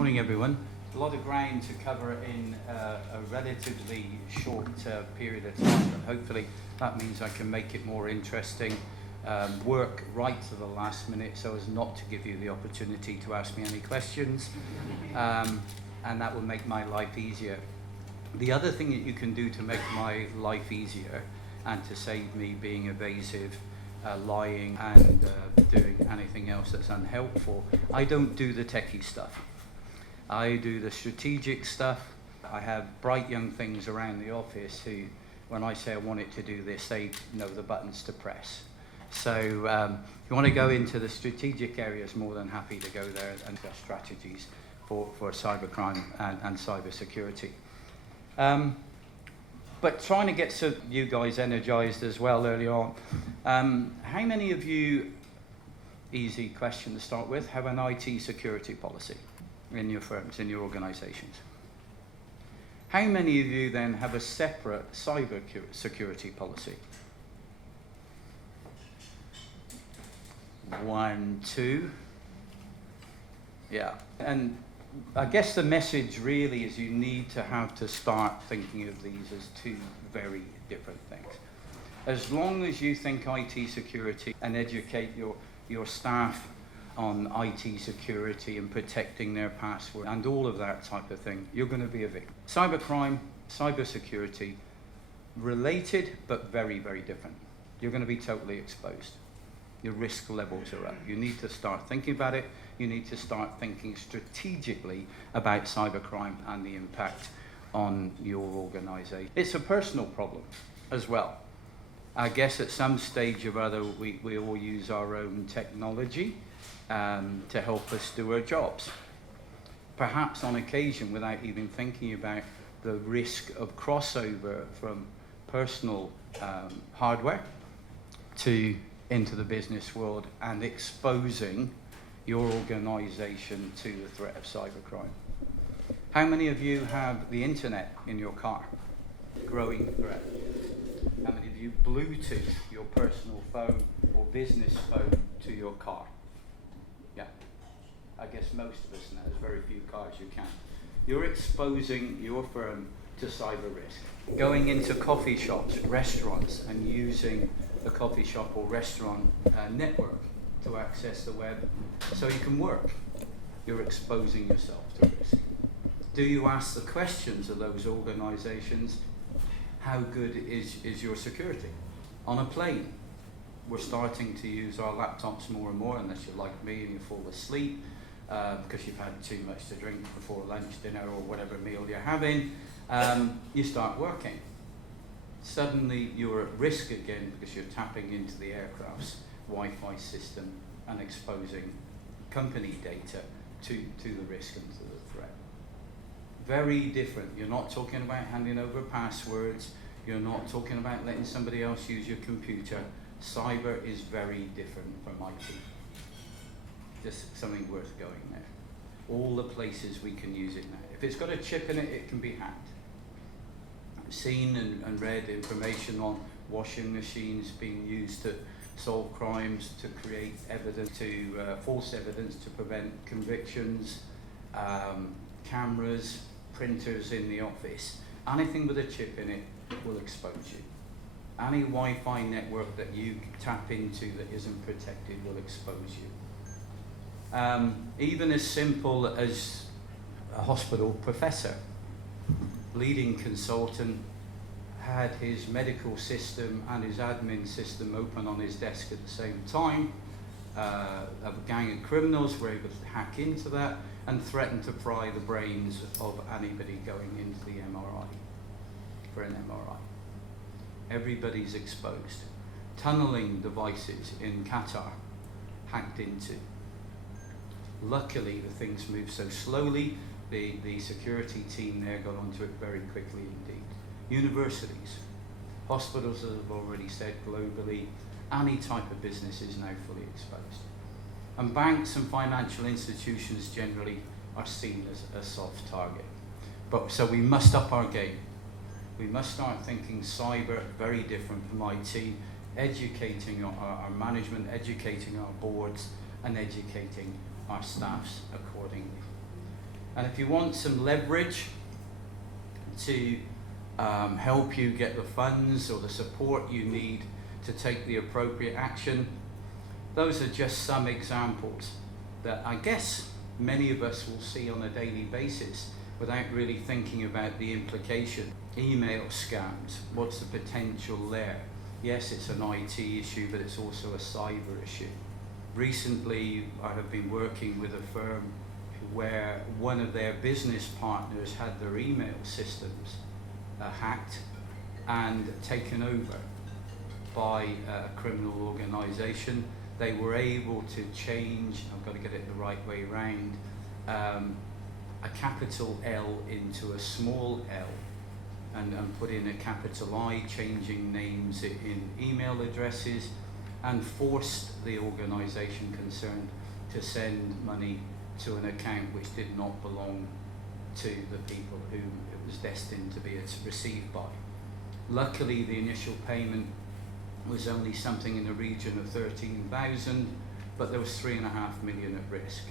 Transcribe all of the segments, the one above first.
Morning everyone. A lot of ground to cover in a relatively short period of time, but hopefully that means I can make it more interesting, work right to the last minute so as not to give you the opportunity to ask me any questions, and that will make my life easier. The other thing that you can do to make my life easier and to save me being evasive, lying and doing anything else that's unhelpful, I don't do the techie stuff. I do the strategic stuff. I have bright young things around the office who, when I say I want it to do this, they know the buttons to press. So if you want to go into the strategic areas, more than happy to go there and discuss strategies for cybercrime and cyber security. But trying to get you guys energized as well early on. How many of you, easy question to start with, have an IT security policy in your firms, in your organizations? How many of you then have a separate cyber security policy? 1, 2. Yeah. And I guess the message really is you need to have to start thinking of these as two very different things. As long as you think IT security and educate your staff on IT security and protecting their password and all of that type of thing, you're going to be a victim. Cybercrime, cybersecurity, related but very, very different. You're going to be totally exposed. Your risk levels are up. You need to start thinking about it. You need to start thinking strategically about cybercrime and the impact on your organization. It's a personal problem as well. I guess at some stage or other we all use our own technology to help us do our jobs. Perhaps on occasion without even thinking about the risk of crossover from personal hardware into the business world and exposing your organization to the threat of cybercrime. How many of you have the internet in your car? Growing threat. How many of you Bluetooth your personal phone or business phone to your car? Yeah, I guess most of us now, there's very few cars you can. You're exposing your firm to cyber risk. Going into coffee shops, restaurants, and using the coffee shop or restaurant network to access the web so you can work. You're exposing yourself to risk. Do you ask the questions of those organizations, how good is your security? On a plane, we're starting to use our laptops more and more, unless you're like me and you fall asleep because you've had too much to drink before lunch, dinner, or whatever meal you're having. You start working. Suddenly you're at risk again because you're tapping into the aircraft's Wi-Fi system and exposing company data to the risk and to the threat. Very different. You're not talking about handing over passwords. You're not talking about letting somebody else use your computer. Cyber is very different from IT. Just something worth going there. All the places we can use it now. If it's got a chip in it, it can be hacked. I've seen and read information on washing machines being used to solve crimes, to create evidence, false evidence to prevent convictions, cameras, printers in the office. Anything with a chip in it will expose you. Any Wi-Fi network that you tap into that isn't protected will expose you. Even as simple as a hospital professor, leading consultant, had his medical system and his admin system open on his desk at the same time. A gang of criminals were able to hack into that and threaten to fry the brains of anybody going into the MRI, for an MRI. Everybody's exposed. Tunneling devices in Qatar, hacked into. Luckily, the things moved so slowly, the security team there got onto it very quickly indeed. Universities, hospitals, as I've already said, globally, any type of business is now fully exposed. And banks and financial institutions generally are seen as a soft target. So we must up our game. We must start thinking cyber very different from IT, educating our management, educating our boards, and educating our staffs accordingly. And if you want some leverage to help you get the funds or the support you need to take the appropriate action, those are just some examples that I guess many of us will see on a daily basis without really thinking about the implication. Email scams, what's the potential there? Yes, it's an IT issue, but it's also a cyber issue. Recently, I have been working with a firm where one of their business partners had their email systems hacked and taken over by a criminal organization. They were able to change, I've got to get it the right way round, a capital L into a small l and put in a capital I, changing names in email addresses, and forced the organization concerned to send money to an account which did not belong to the people who it was destined to be received by. Luckily, the initial payment was only something in the region of 13,000, but there was 3.5 million at risk.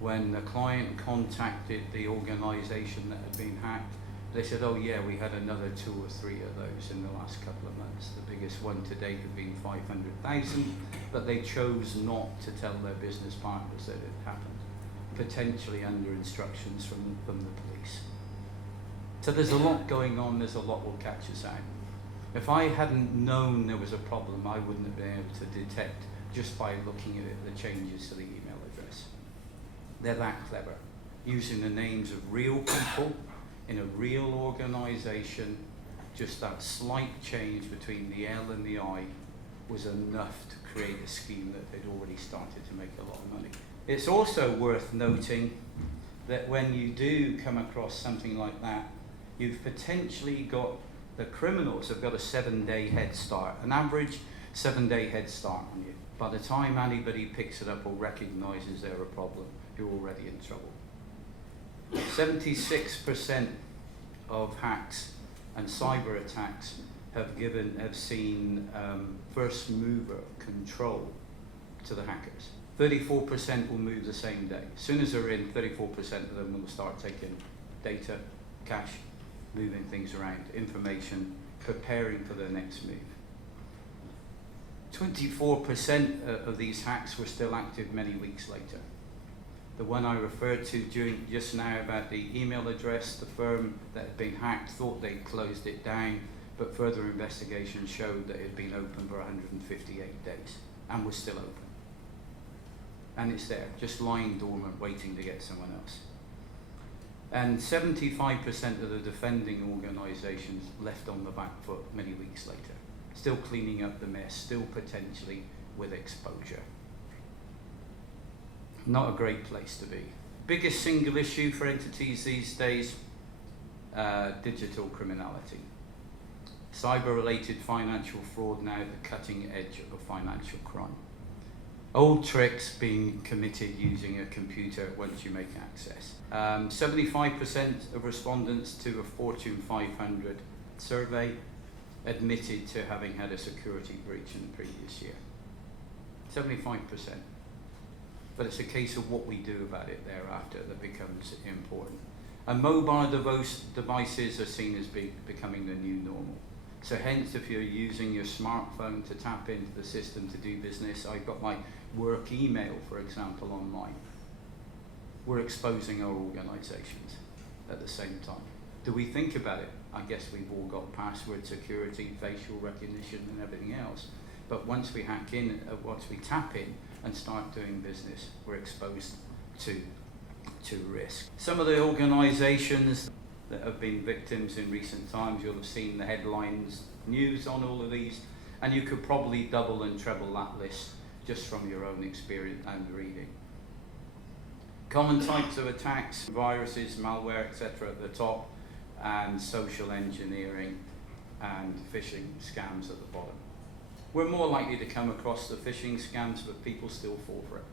When the client contacted the organization that had been hacked, they said, oh yeah, we had another 2 or 3 of those in the last couple of months. The biggest one to date had been 500,000, but they chose not to tell their business partners that it happened, potentially under instructions from the police. So there's a lot going on, there's a lot will catch us out. If I hadn't known there was a problem, I wouldn't have been able to detect, just by looking at it, the changes to the email address. They're that clever, using the names of real people in a real organization. Just that slight change between the L and the I was enough to create a scheme that they'd already started to make a lot of money. It's also worth noting that when you do come across something like that, you've potentially got, the criminals have got a 7-day head start, an average 7-day head start on you. By the time anybody picks it up or recognizes they're a problem, you're already in trouble. 76% of hacks and cyber attacks have seen first mover control to the hackers. 34% will move the same day. As soon as they're in, 34% of them will start taking data, cash, moving things around, information, preparing for their next move. 24% of these hacks were still active many weeks later. The one I referred to just now about the email address, the firm that had been hacked thought they'd closed it down, but further investigation showed that it had been open for 158 days and was still open. And it's there, just lying dormant, waiting to get someone else. And 75% of the defending organizations left on the back foot many weeks later, still cleaning up the mess, still potentially with exposure. Not a great place to be. Biggest single issue for entities these days, digital criminality. Cyber-related financial fraud now at the cutting edge of financial crime. Old tricks being committed using a computer once you make access. 75% of respondents to a Fortune 500 survey admitted to having had a security breach in the previous year. 75%. But it's a case of what we do about it thereafter that becomes important. And mobile devices are seen as becoming the new normal. So hence, if you're using your smartphone to tap into the system to do business, I've got my work email, for example, online. We're exposing our organizations at the same time. Do we think about it? I guess we've all got password security, facial recognition, and everything else. But once we hack in, once we tap in and start doing business, we're exposed to risk. Some of the organizations that have been victims in recent times, you'll have seen the headlines, news on all of these, and you could probably double and treble that list just from your own experience and reading. Common types of attacks, viruses, malware, etc. at the top, and social engineering and phishing scams at the bottom. We're more likely to come across the phishing scams, but people still fall for it.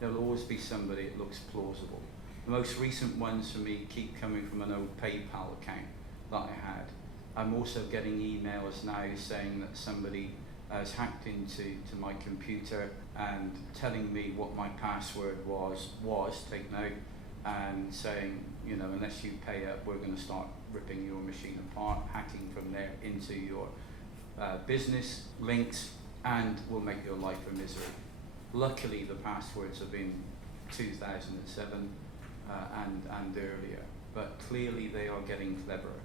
There'll always be somebody that looks plausible. The most recent ones for me keep coming from an old PayPal account that I had. I'm also getting emails now saying that somebody has hacked into my computer and telling me what my password was, take note, and saying, you know, unless you pay up, we're going to start ripping your machine apart, hacking from there into your business links, and will make your life a misery. Luckily, the passwords have been 2007 and earlier, but clearly they are getting cleverer.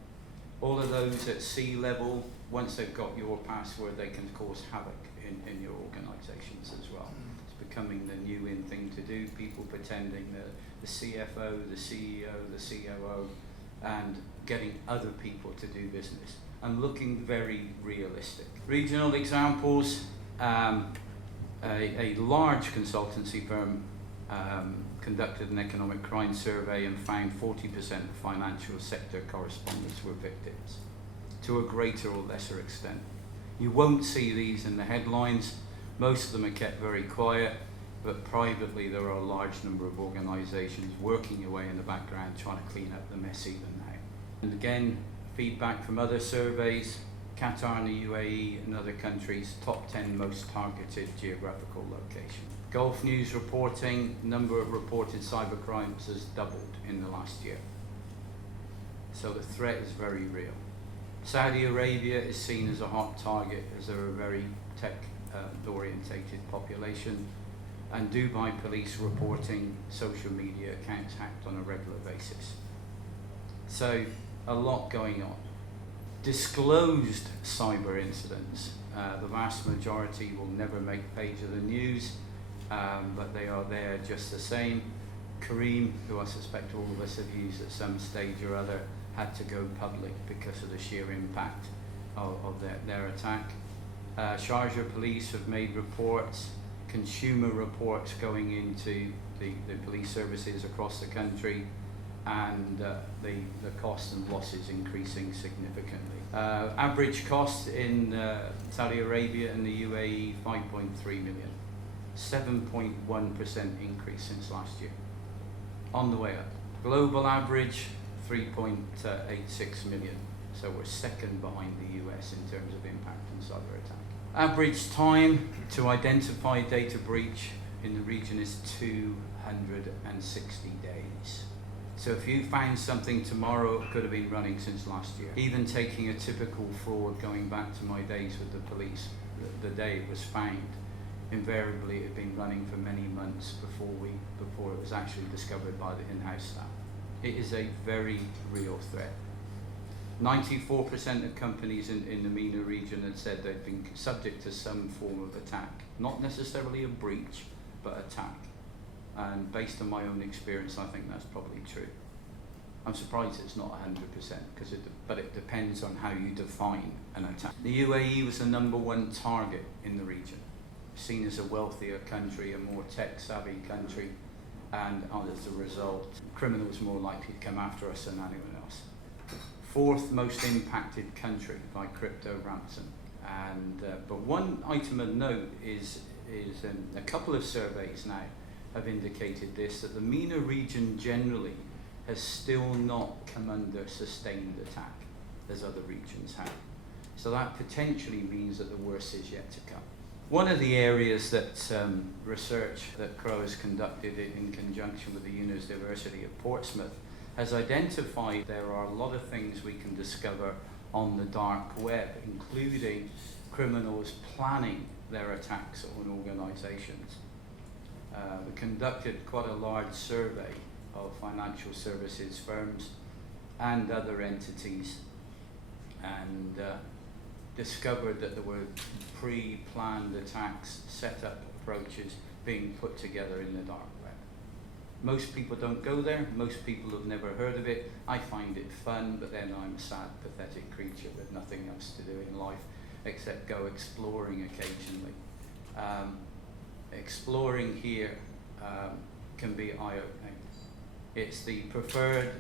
All of those at sea level, once they've got your password, they can cause havoc in your organizations as well. It's becoming the new in thing to do, people pretending the CFO, the CEO, the COO, and getting other people to do business, and looking very realistic. Regional examples, a large consultancy firm conducted an economic crime survey and found 40% of financial sector correspondents were victims, to a greater or lesser extent. You won't see these in the headlines. Most of them are kept very quiet, but privately there are a large number of organisations working away in the background trying to clean up the mess even now. And again, feedback from other surveys, Qatar and the UAE and other countries, top 10 most targeted geographical location. Gulf News reporting, number of reported cybercrimes has doubled in the last year. So the threat is very real. Saudi Arabia is seen as a hot target as they're a very tech-orientated population, and Dubai police reporting social media accounts hacked on a regular basis. So a lot going on. Disclosed cyber incidents, the vast majority will never make page of the news, but they are there just the same. Kareem, who I suspect all of us have used at some stage or other, had to go public because of the sheer impact of their attack. Sharjah police have made reports, consumer reports going into the police services across the country, and the cost and losses increasing significantly. Average cost in Saudi Arabia and the UAE, 5.3 million. 7.1% increase since last year. On the way up. Global average, 3.86 million. So we're second behind the US in terms of impact and cyber attack. Average time to identify data breach in the region is 260 days. So if you found something tomorrow, it could have been running since last year. Even taking a typical fraud, going back to my days with the police, the day it was found, invariably it had been running for many months before it was actually discovered by the in-house staff. It is a very real threat. 94% of companies in the MENA region had said they'd been subject to some form of attack. Not necessarily a breach, but attack. And based on my own experience, I think that's probably true. I'm surprised it's not 100%, but it depends on how you define an attack. The UAE was the #1 target in the region, seen as a wealthier country, a more tech-savvy country, and as a result, criminals more likely to come after us than anyone else. 4th most impacted country by crypto ransom. And but one item of note is a couple of surveys now have indicated this, that the MENA region generally has still not come under sustained attack as other regions have. So that potentially means that the worst is yet to come. One of the areas that research that Crowe has conducted in conjunction with the University of Portsmouth has identified there are a lot of things we can discover on the dark web, including criminals planning their attacks on organizations. We conducted quite a large survey of financial services firms and other entities, and discovered that there were pre-planned attacks, set-up approaches being put together in the dark web. Most people don't go there, most people have never heard of it. I find it fun, but then I'm a sad, pathetic creature with nothing else to do in life except go exploring occasionally. Exploring here can be eye-opening. It's the preferred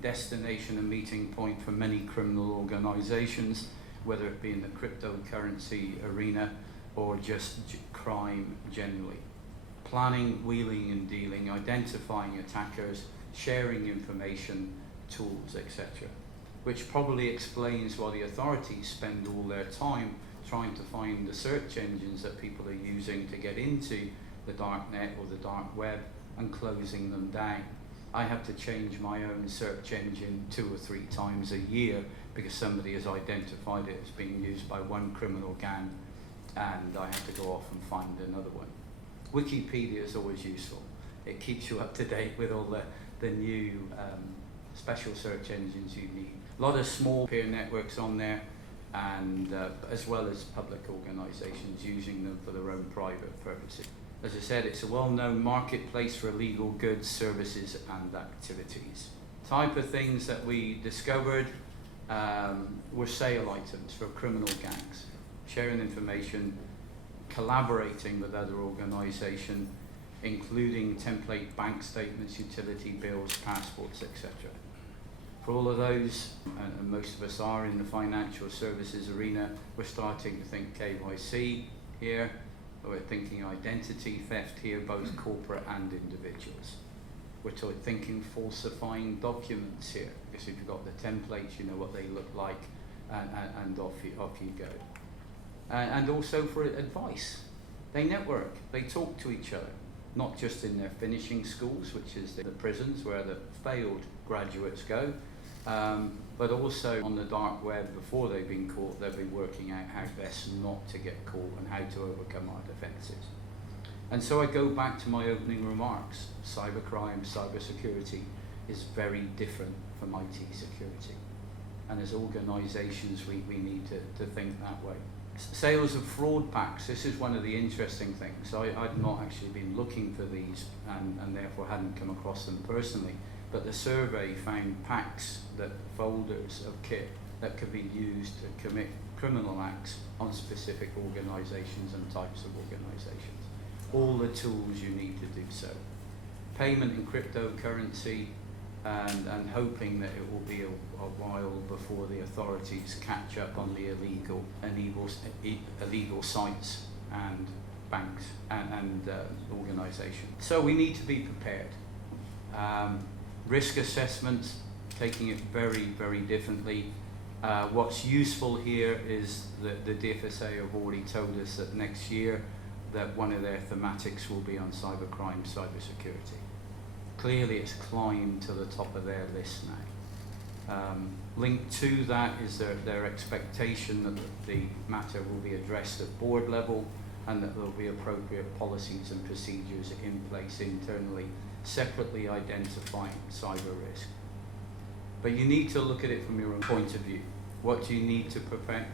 destination and meeting point for many criminal organizations, whether it be in the cryptocurrency arena or just crime generally. Planning, wheeling and dealing, identifying attackers, sharing information, tools, etc. Which probably explains why the authorities spend all their time trying to find the search engines that people are using to get into the dark net or the dark web and closing them down. I have to change my own search engine 2 or 3 times a year because somebody has identified it as being used by one criminal gang, and I have to go off and find another one. Wikipedia is always useful. It keeps you up to date with all the new special search engines you need. A lot of small peer networks on there, and as well as public organisations using them for their own private purposes. As I said, it's a well-known marketplace for illegal goods, services and activities. Type of things that we discovered were sale items for criminal gangs, sharing information, collaborating with other organisations, including template bank statements, utility bills, passports, etc. For all of those, and most of us are in the financial services arena, we're starting to think KYC here, we're thinking identity theft here, both corporate and individuals. We're thinking falsifying documents here, because if you've got the templates, you know what they look like, and off you go. And also for advice. They network, they talk to each other, not just in their finishing schools, which is the prisons where the failed graduates go, but also on the dark web before they've been caught. They'll be working out how best not to get caught and how to overcome our defences. And so I go back to my opening remarks. Cybercrime, cybersecurity is very different from IT security. And as organisations, we need to think that way. Sales of fraud packs, this is one of the interesting things. I'd not actually been looking for these and therefore hadn't come across them personally. But the survey found packs, folders of kit that could be used to commit criminal acts on specific organisations and types of organisations. All the tools you need to do so. Payment in cryptocurrency, and hoping that it will be a while before the authorities catch up on the illegal sites and banks and organisations. So we need to be prepared. Risk assessments, taking it very, very differently. What's useful here is that the DFSA have already told us that next year that one of their thematics will be on cybercrime, cybersecurity. Clearly it's climbed to the top of their list now. Linked to that is their expectation that the matter will be addressed at board level and that there will be appropriate policies and procedures in place internally, separately identifying cyber risk. But you need to look at it from your own point of view. What do you need to protect,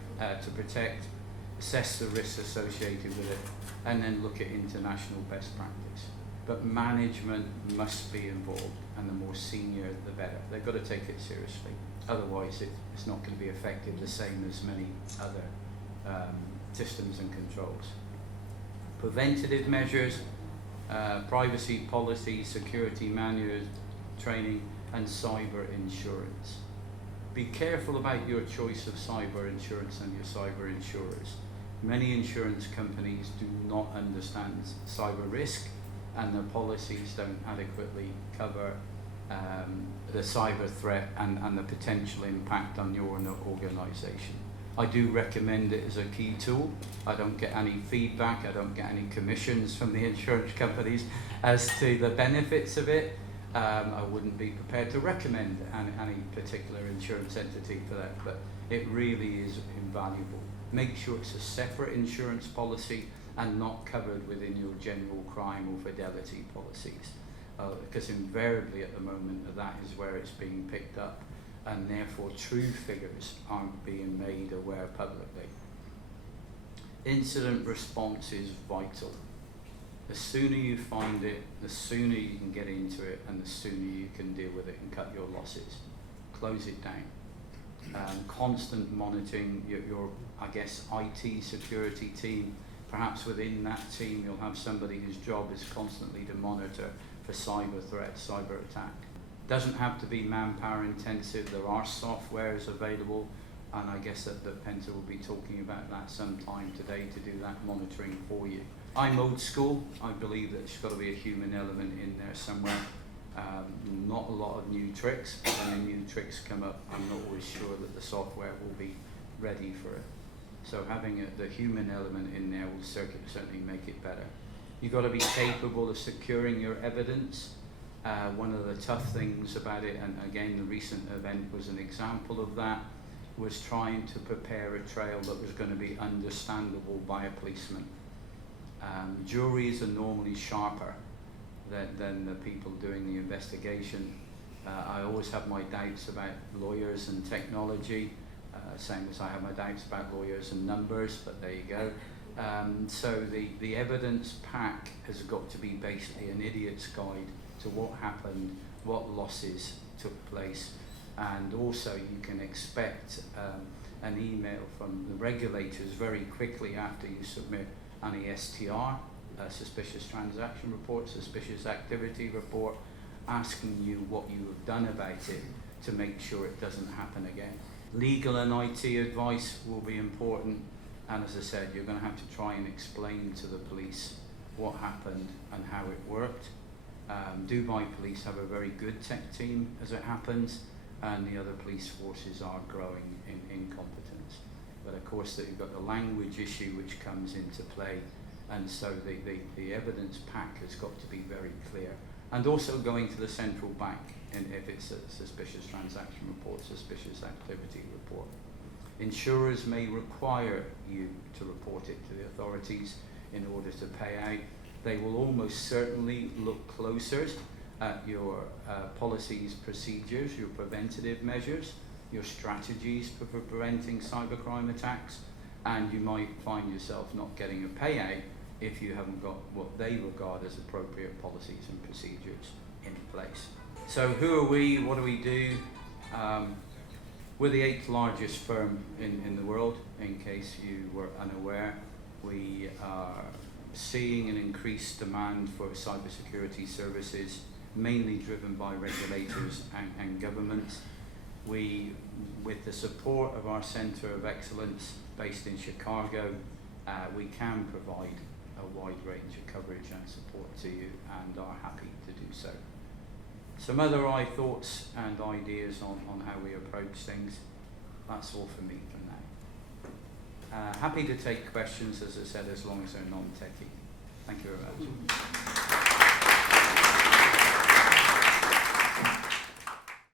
assess the risks associated with it, and then look at international best practice. But management must be involved, and the more senior, the better. They've got to take it seriously. Otherwise, it's not going to be effective the same as many other systems and controls. Preventative measures, privacy policy, security manuals, training, and cyber insurance. Be careful about your choice of cyber insurance and your cyber insurers. Many insurance companies do not understand cyber risk, and their policies don't adequately cover the cyber threat and the potential impact on your organisation. I do recommend it as a key tool. I don't get any feedback, I don't get any commissions from the insurance companies as to the benefits of it. I wouldn't be prepared to recommend any particular insurance entity for that, but it really is invaluable. Make sure it's a separate insurance policy and not covered within your general crime or fidelity policies, because invariably at the moment that is where it's being picked up, and therefore true figures aren't being made aware publicly. Incident response is vital. The sooner you find it, the sooner you can get into it, and the sooner you can deal with it and cut your losses. Close it down. Constant monitoring your I guess, IT security team. Perhaps within that team you'll have somebody whose job is constantly to monitor for cyber threats, cyber attack. Doesn't have to be manpower intensive. There are softwares available, and I guess that Penta will be talking about that sometime today to do that monitoring for you. I'm old school. I believe that there's got to be a human element in there somewhere. Not a lot of new tricks, but when the new tricks come up, I'm not always sure that the software will be ready for it. So having the human element in there will certainly make it better. You've got to be capable of securing your evidence. One of the tough things about it, and again the recent event was an example of that, was trying to prepare a trail that was going to be understandable by a policeman. Juries are normally sharper than the people doing the investigation. I always have my doubts about lawyers and technology, same as I have my doubts about lawyers and numbers, but there you go. So the evidence pack has got to be basically an idiot's guide to what happened, what losses took place, and also you can expect an email from the regulators very quickly after you submit an STR, suspicious transaction report, suspicious activity report, asking you what you have done about it to make sure it doesn't happen again. Legal and IT advice will be important, and as I said, you're going to have to try and explain to the police what happened and how it worked. Dubai Police have a very good tech team as it happens, and the other police forces are growing in competence. But of course you've got the language issue which comes into play, and so the evidence pack has got to be very clear. And also going to the central bank, and if it's a suspicious transaction report, suspicious activity report. Insurers may require you to report it to the authorities in order to pay out. They will almost certainly look closer at your policies, procedures, your preventative measures, your strategies for preventing cybercrime attacks, and you might find yourself not getting a payout if you haven't got what they regard as appropriate policies and procedures in place. So who are we? What do we do? We're the 8th largest firm in the world, in case you were unaware. We are seeing an increased demand for cybersecurity services, mainly driven by regulators and governments. We, with the support of our Centre of Excellence based in Chicago, we can provide a wide range of coverage and support to you, and are happy to do so. Some other thoughts and ideas on how we approach things. That's all for me for now. Happy to take questions, as I said, as long as they're non-techie. Thank you very much.